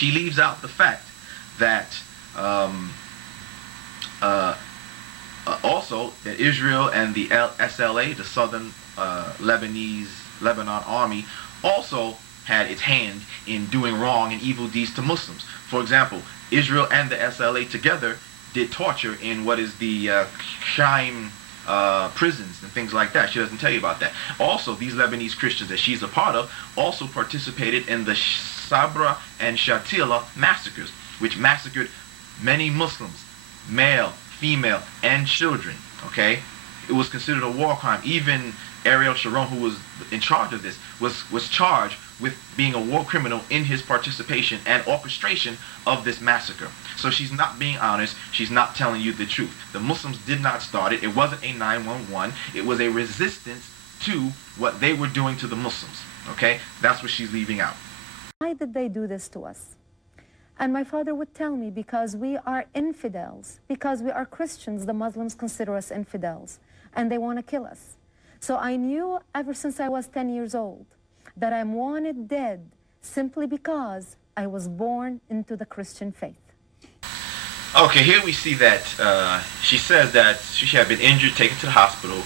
she leaves out the fact that also that Israel and the SLA, the Southern Lebanon Army, also had its hand in doing wrong and evil deeds to Muslims. For example, Israel and the SLA together did torture in what is the Shaim prisons and things like that. She doesn't tell you about that. Also, these Lebanese Christians that she's a part of also participated in the Sabra and Shatila massacres, which massacred many Muslims, male, female, and children. Okay, it was considered a war crime. Even Ariel Sharon, who was in charge of this, was charged with being a war criminal in his participation and orchestration of this massacre. So she's not being honest. She's not telling you the truth. The Muslims did not start it. It wasn't a 911. It was a resistance to what they were doing to the Muslims. Okay, that's what she's leaving out. Why did they do this to us? And my father would tell me, because we are infidels, because we are Christians, the Muslims consider us infidels, and they want to kill us. So I knew ever since I was 10 years old that I'm wanted dead simply because I was born into the Christian faith. Okay, here we see that she says that she had been injured, taken to the hospital,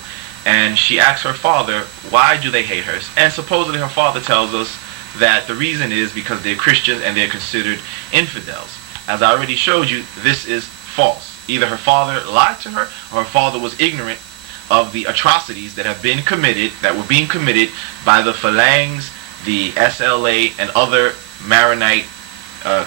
and she asks her father, why do they hate her? And supposedly her father tells us that the reason is because they're Christians and they're considered infidels. As I already showed you, this is false. Either her father lied to her, or her father was ignorant of the atrocities that have been committed, that were being committed by the Phalanx, the SLA, and other Maronite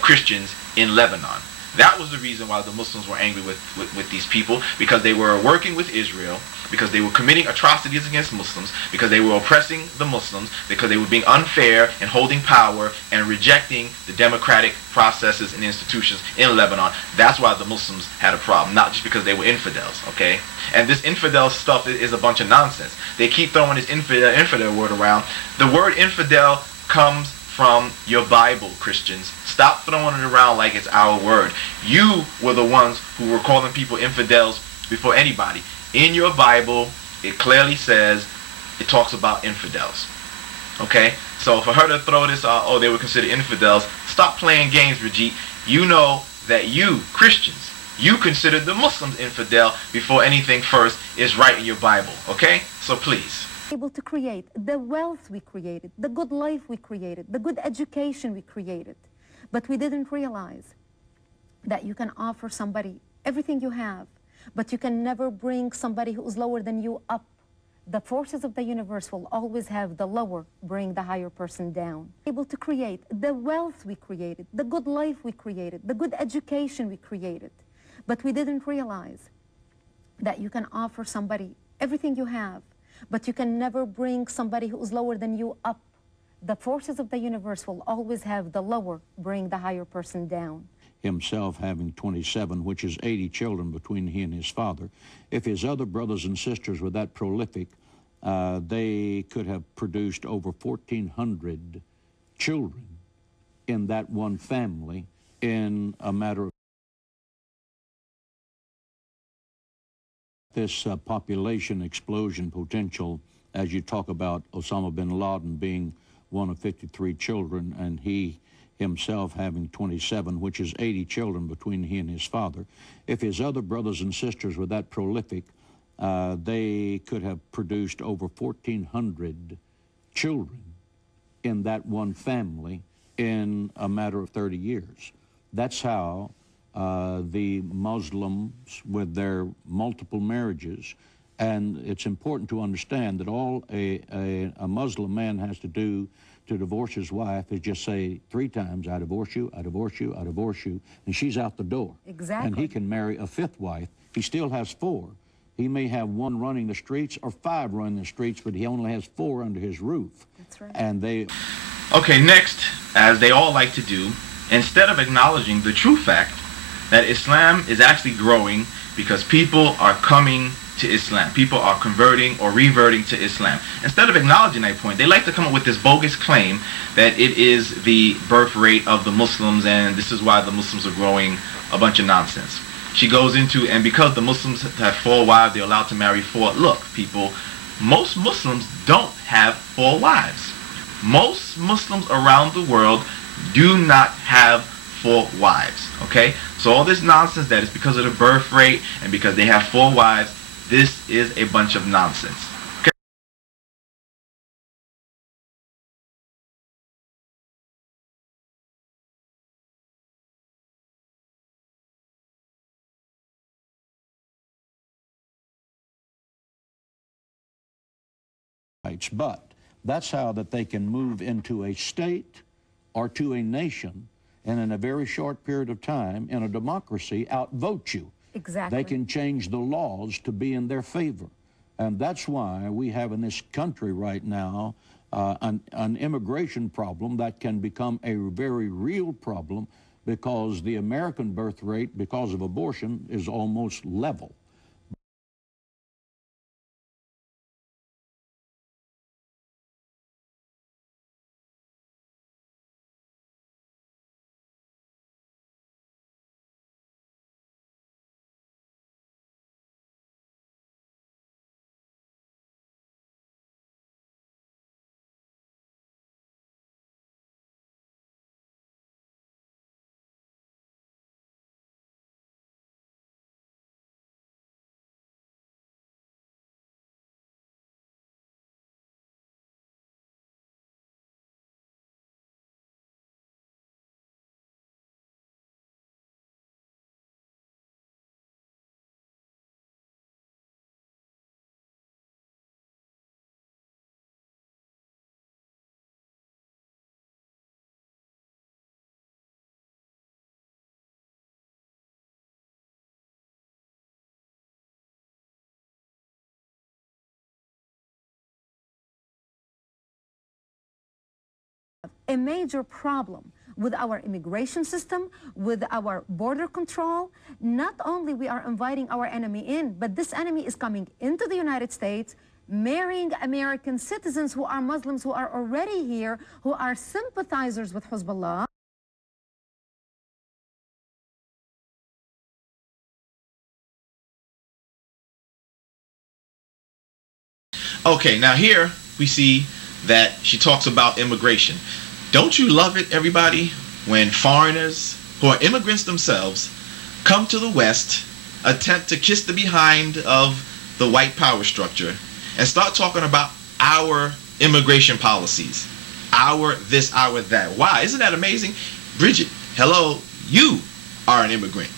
Christians in Lebanon. That was the reason why the Muslims were angry with these people, because they were working with Israel, because they were committing atrocities against Muslims, because they were oppressing the Muslims, because they were being unfair and holding power and rejecting the democratic processes and institutions in Lebanon. That's why the Muslims had a problem, not just because they were infidels, okay? And this infidel stuff is a bunch of nonsense. They keep throwing this infidel word around. The word infidel comes from your Bible, Christians. Stop throwing it around like it's our word. You were the ones who were calling people infidels before anybody. In your Bible, it clearly says, it talks about infidels. Okay? So for her to throw this out, oh, they were considered infidels, stop playing games, Brigitte. You know that you, Christians, you considered the Muslims infidel before anything first is right in your Bible. Okay? So please. Able to create the wealth we created, the good life we created, the good education we created. But we didn't realize that you can offer somebody everything you have, but you can never bring somebody who is lower than you up. The forces of the universe will always have the lower bring the higher person down. Able to create the wealth we created, the good life we created, the good education we created. But we didn't realize that you can offer somebody everything you have, but you can never bring somebody who is lower than you up. The forces of the universe will always have the lower bring the higher person down. Himself having 27, which is 80 children between he and his father. If his other brothers and sisters were that prolific, they could have produced over 1,400 children in that one family in a matter of this population explosion potential, as you talk about Osama bin Laden being one of 53 children, and he himself having 27, which is 80 children between he and his father. If his other brothers and sisters were that prolific, they could have produced over 1,400 children in that one family in a matter of 30 years. That's how the Muslims, with their multiple marriages, and it's important to understand that all a Muslim man has to do to divorce his wife is just say 3 times, I divorce you, I divorce you, I divorce you, and she's out the door. Exactly. And he can marry a 5th wife. He still has 4. He may have 1 running the streets or 5 running the streets, but he only has 4 under his roof. That's right. And they... Okay, next, as they all like to do, instead of acknowledging the true fact that Islam is actually growing because people are coming to Islam. People are converting or reverting to Islam. Instead of acknowledging that point, they like to come up with this bogus claim that it is the birth rate of the Muslims and this is why the Muslims are growing, a bunch of nonsense. She goes into, and because the Muslims have 4 wives, they're allowed to marry 4. Look, people, most Muslims don't have 4 wives. Most Muslims around the world do not have 4 wives. Okay, so all this nonsense that is because of the birth rate and because they have 4 wives, this is a bunch of nonsense. Okay. But that's how that they can move into a state or to a nation and in a very short period of time in a democracy outvote you. Exactly. They can change the laws to be in their favor. And that's why we have in this country right now an immigration problem that can become a very real problem because the American birth rate, because of abortion, is almost level. A major problem with our immigration system, with our border control. Not only we are inviting our enemy in, but this enemy is coming into the United States, marrying American citizens who are Muslims, who are already here, who are sympathizers with Hezbollah. Okay, now here we see that she talks about immigration. Don't you love it, everybody, when foreigners who are immigrants themselves come to the West, attempt to kiss the behind of the white power structure, and start talking about our immigration policies, our this, our that? Why? Isn't that amazing? Brigitte, hello, you are an immigrant.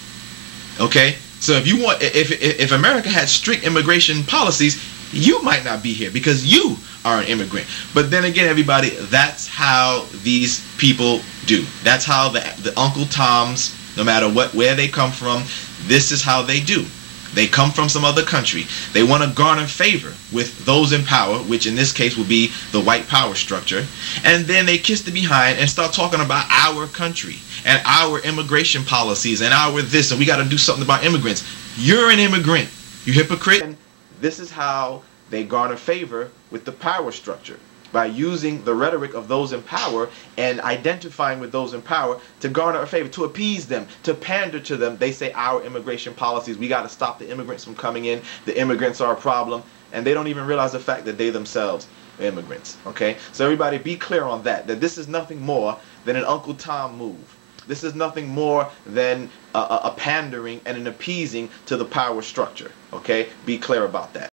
Okay? So if you want, if America had strict immigration policies, you might not be here because you are an immigrant. But then again, everybody, that's how these people do. That's how the Uncle Toms, no matter where they come from, this is how they do. They come from some other country. They want to garner favor with those in power, which in this case will be the white power structure. And then they kiss the behind and start talking about our country and our immigration policies and our this, and we got to do something about immigrants. You're an immigrant, you hypocrite. And this is how they garner favor with the power structure, by using the rhetoric of those in power and identifying with those in power to garner a favor, to appease them, to pander to them. They say our immigration policies, we got to stop the immigrants from coming in, the immigrants are a problem, and they don't even realize the fact that they themselves are immigrants. Okay, so everybody be clear on that this is nothing more than an Uncle Tom move. This is nothing more than a pandering and an appeasing to the power structure. Okay, be clear about that.